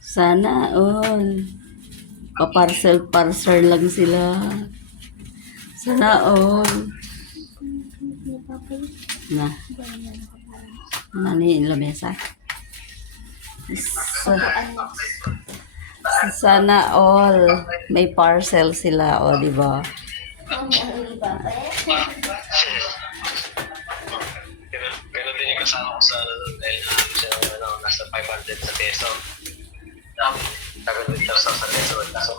Sana all. Pa-parcel lang sila. Sana all. Na. Nani yung lamesa? Sana all. May parcel sila, o, di ba? Ganun din yung kasama ko sa dahil siya nasa 500 sa peso. Tagal din siya sa peso. Kaso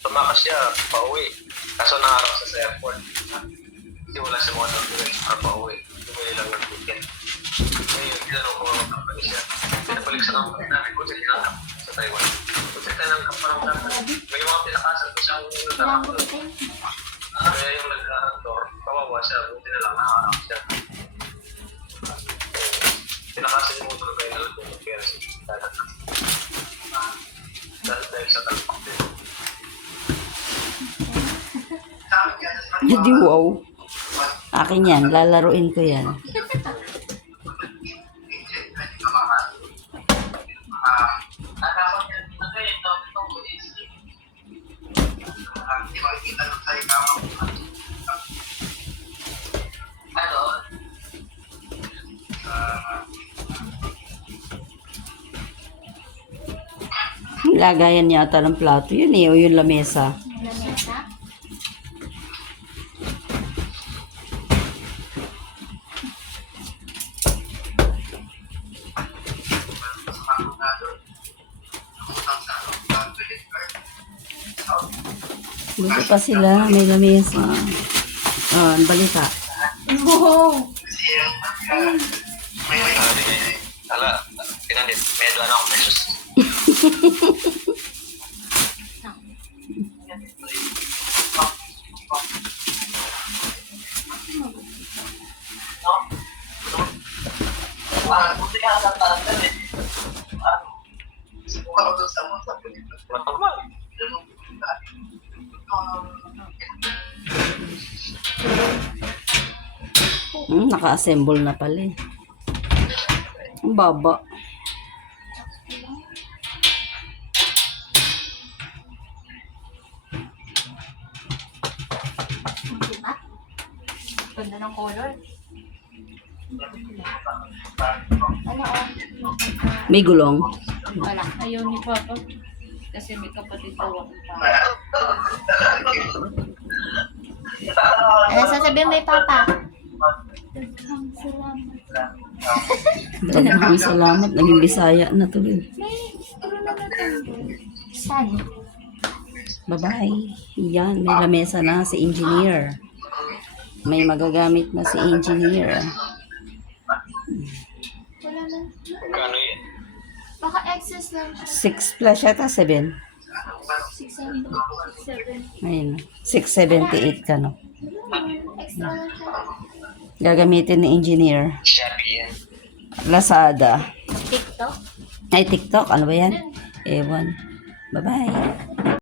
tumakas siya pauwi. Kaso naharap sa airport. Kasi wala siya mga document para pauwi. Tumuli lang ng ticket. Ngayon, tinanong ko mga company siya. Pinabalik sa company namin kung sila tinanggap sa Taiwan. Kung sila tinanggap parang company. May mga pinakasan ko siya ang natanggap. Kaya yung nag-door, kawawa siya. Buti na lang nakaharap siya. Pinakasin mo ito kayo na lang kung kaya dahil sa talpak din. Hindi, wow. Akin yan. Lalaruin ko yan. Lagayan yata ng plato yun eh. O yung lamesa. Lamesa? Dito pa sila. May lamesa. Ang balita. No! Hala, pinanit. May doon akong pesos. Naka-assemble na pala eh. Ang baba. Diba? Ganda ng color. Ano May gulong. Wala. Ayaw ni Papa. Kasi may kapatid daw ako pa. Ano sasabihin mo kay Papa? Daghang salamat. Naging Bisaya na tuloy. Saan? Bye-bye. Yan. May lamesa na si engineer. May magagamit na si engineer. Wala na. Kano yun? Baka excess lang siya. 6 plus yata, 7. 677. Ayun. 678 ka, no? Extra lang siya. Gagamitin ni engineer. Shopee yan. Lazada. TikTok? Ay, TikTok. Ano ba yan? Ewan. Bye-bye.